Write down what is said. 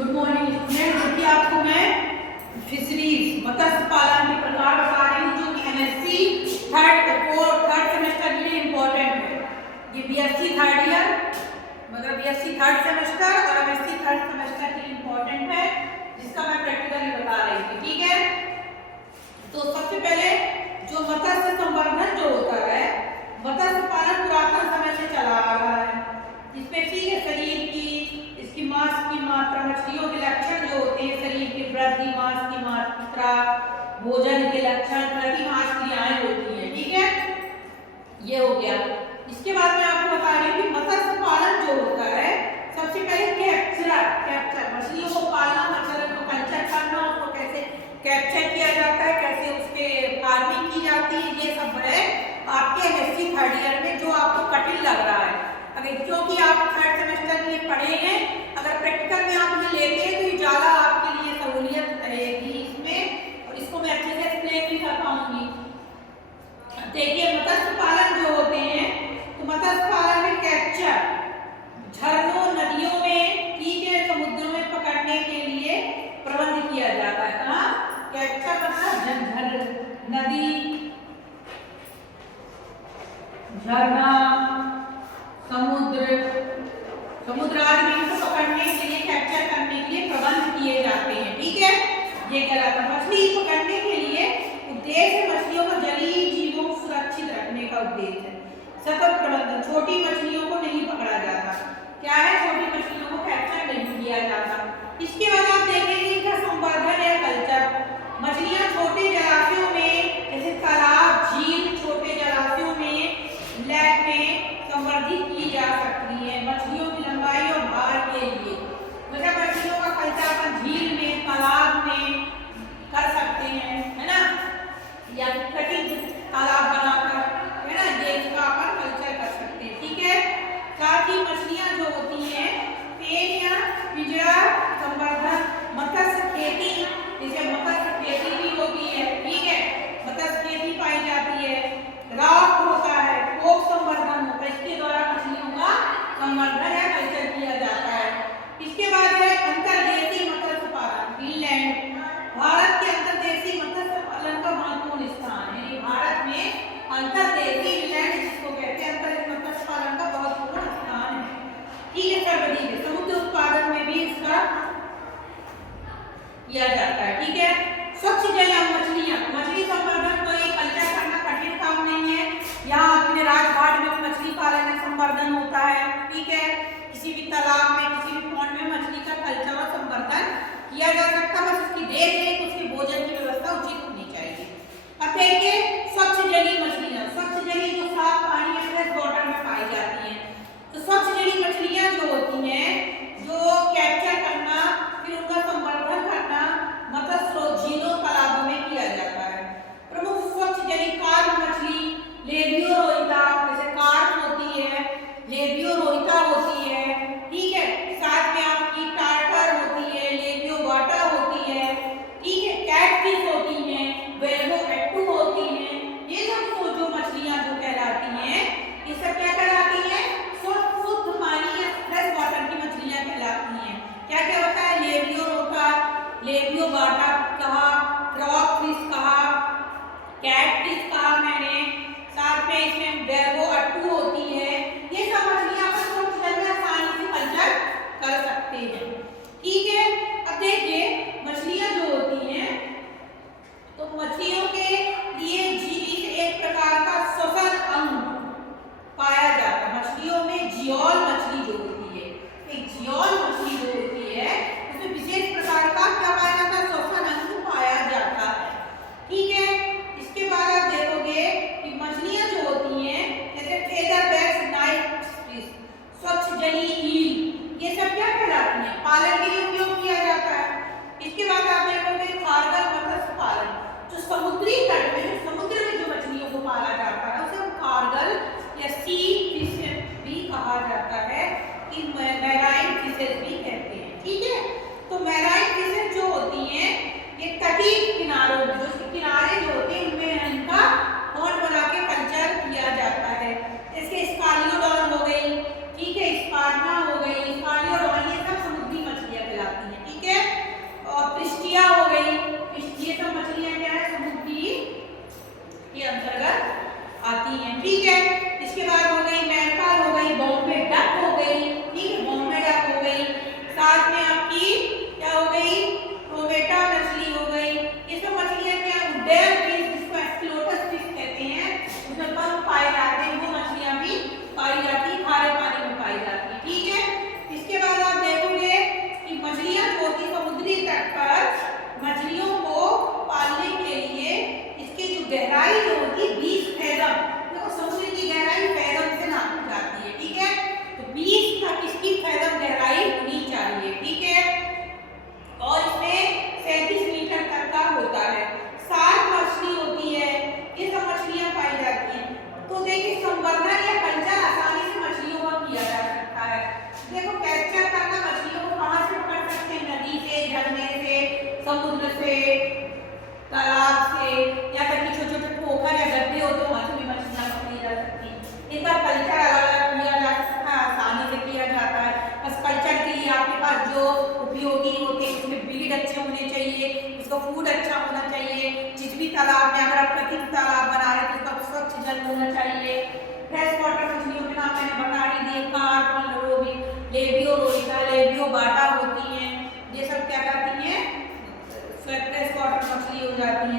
Good morning student. देखिए आपको मैं फिशरीज मत्स्य पालन के प्रकार बता रही हूँ जो कि एमएससी थर्ड सेमेस्टर के लिए इम्पोर्टेंट है। ये बीएससी थर्ड ईयर मतलब बीएससी थर्ड सेमेस्टर और एमएससी थर्ड सेमेस्टर के लिए इम्पोर्टेंट है, जिसका मैं प्रैक्टिकली बता रही थी। ठीक है, तो सबसे पहले जो मत्स्य संवर्धन जो होता है, मत्स्य पालन पुरातन समय से चला आ रहा है। इसमें ठीक है शरीर की इसकी मांस की मात्रा, मछलियों के लक्षण जो होते हैं शरीर की वृद्धि, मांस की मात्रा, भोजन के लक्षण, प्रतिमास क्रियाएं होती हैं। ठीक है, ये हो गया। इसके बाद मैं आपको बता रही हूँ कि मत्स्य पालन जो होता है, सबसे पहले कैप्चर मछलियों को पालना, मछलियों को कल्चर करना, उसको कैसे कैप्चर किया जाता है, कैसे उसके फार्मिंग की जाती है, ये सब है आपके एमएससी थर्ड ईयर में, जो आपको कठिन लग रहा है। अगर क्योंकि आप थर्ड सेमेस्टर के लिए पढ़े हैं, अगर प्रैक्टिकल में आप ये लेते हैं तो ये ज़्यादा आपके लिए सहूलियत रहेगी इसमें, और इसको मैं अच्छे से एक्सप्लेन भी कर पाऊंगी। देखिए मत्स्य पालन जो होते हैं, तो मत्स्य पालन में कैप्चर झरनों, नदियों में, ठीक है, समुद्रों में पकड़ने के लिए प्रबंध किया जाता है। कहाँ कैप्चर मतलब नदी, झरना, समुद्र आदि में इनको पकड़ने के लिए, कैप्चर करने के लिए प्रबंध किए जाते हैं। ठीक है, ये कहलाता है मछली पकड़ने के लिए उद्देश्य मछलियों को जलीय जीवों को सुरक्षित रखने का उद्देश्य है। सतत प्रबंधन, छोटी मछलियों को नहीं पकड़ा जाता। क्या है, छोटी मछलियों को कैप्चर नहीं किया जाता। इसके बाद आप देखेंगे इनका संवर्धन या कल्चर। मछलियां छोटे जलाशयों में, जैसे तालाब, झील, छोटे जलाशयों में, लैब में संवर्धित की जा सकती है मछलियों की लंबाई और भार के लिए। मतलब मछलियों का कल्चर अपन झील में, तालाब में कर सकते हैं, है ना, या कटिंग तालाब बनाकर, है ना, ये इसका अपन कल्चर कर सकते हैं। ठीक है, साथ ही मछलियां जो होती हैं पेन या पिंजरा संवर्धन, मत्स्य खेती, जैसे मत्स्य खेती भी होती है। ठीक है, मत्स्य खेती पाई जाती है, राफ्ट होता है, कोक संवर्धन होता है, इसके द्वारा मछलियों का संवर्धन या कल्चर किया जाता है। इसके बाद है अंतर्देशीय मत्स्य पालन। इंग्लैंड, भारत के अंतर्देशीय मत्स्य पालन का महत्वपूर्ण स्थान है। भारत में अंतर्देशीय इंग्लैंड जिसको कहते हैं अंतर्देशीय मत्स्य पालन का महत्वपूर्ण स्थान है। ठीक है, सर्वाधिक है, समुद्र उत्पादन में भी इसका किया जाता है। ठीक है, स्वच्छ जल मछलियां, मछली संवर्धन को ये कल्चर करना कठिन काम नहीं है। यहाँ अपने राजघाट में मछली पालन संवर्धन होता है। ठीक है, किसी भी तालाब में, किसी भी पॉन्ड में मछली का कल्चर और संवर्धन किया जा सकता है। बस उसकी देखरेख, उसके भोजन की व्यवस्था उचित होनी चाहिए। अब देखिए स्वच्छ जलीय मछलियां, स्वच्छ जलीय जो साफ पानी में, फ्रेश वाटर में पाई जाती हैं। तो स्वच्छ जलीय मछलियां जो होती हैं, जो कैप्चर करना, फिर उनका संवर्धन करना मत्स्य स्रोत, झीलों, तालाबों में किया जाता है। प्रमुख स्वच्छ जलीय कार्प मछली, लेबियो रोहिता, जैसे कार्प होती है, लेबियो रोहिता होती है। ठीक है, साथ में आपकी टार्टर होती है, लेबियो वाटा होती है। ठीक है, कैटफिश होती है, वेल्वो एट्टू होती है। ये सब जो मछलियां जो कहलाती हैं, ये सब क्या कहलाती हैं, शुद्ध पानी या फ्रेश वाटर की मछलियां कहलाती हैं। क्या क्या होता है, लेबियो रोटा, लेबियो वाटा कहा, क्रॉप फिश कहा, कैटफिश कहा मैंने, साथ में इसमें वेल्वो एट्टू होती है। ये सब मछलियां अपन स्वच्छ जल में आसानी से कल्चर कर सकते हैं। ठीक है, अब देखिए मछलियां जो होती हैं, तो मछलियों के लिए जीव एक प्रकार का श्वसन अंग पाया जाता है। मछलियों में जियोल मछली जो होती है, एक जियोल मछली जो होती है, उसमें विशेष प्रकार का क्या पाया जाता है, श्वसन अंग पाया जाता है। ठीक है, इसके बाद आप देखोगे कि मछलियां जो होती हैं, जैसे फेदरबैक्स, नाइट फिश, स्वच्छ जलीय ईल, ये सब क्या कहलाती हैं, पालन के लिए उपयोग किया जाता है। इसके बाद आप देखोगे खारगल मत्स्य पालन, जो समुद्री तट में, समुद्र में जो मछलियों को पाला जाता है उसे खारगल या सी फिश भी कहा जाता है। इनका कल्चर अलग अलग किया जा सकता है, आसानी से किया जाता है। बस कल्चर के लिए आपके पास जो उपयोगी होते हैं उसमें ब्रीड अच्छे होने चाहिए, उसका फूड अच्छा होना चाहिए। जिस भी तालाब में अगर आप कृत्रिम तालाब बना रहे हैं तो उसका स्वच्छ जल होना चाहिए। फ्रेश वाटर मछलियों के नाम मैंने बता ही दिए, कार्प, लोबी, लेबियो रोहिता, लेबियो बाटा होती हैं, ये सब क्या करती हैं, फ्रेश वाटर मछली हो जाती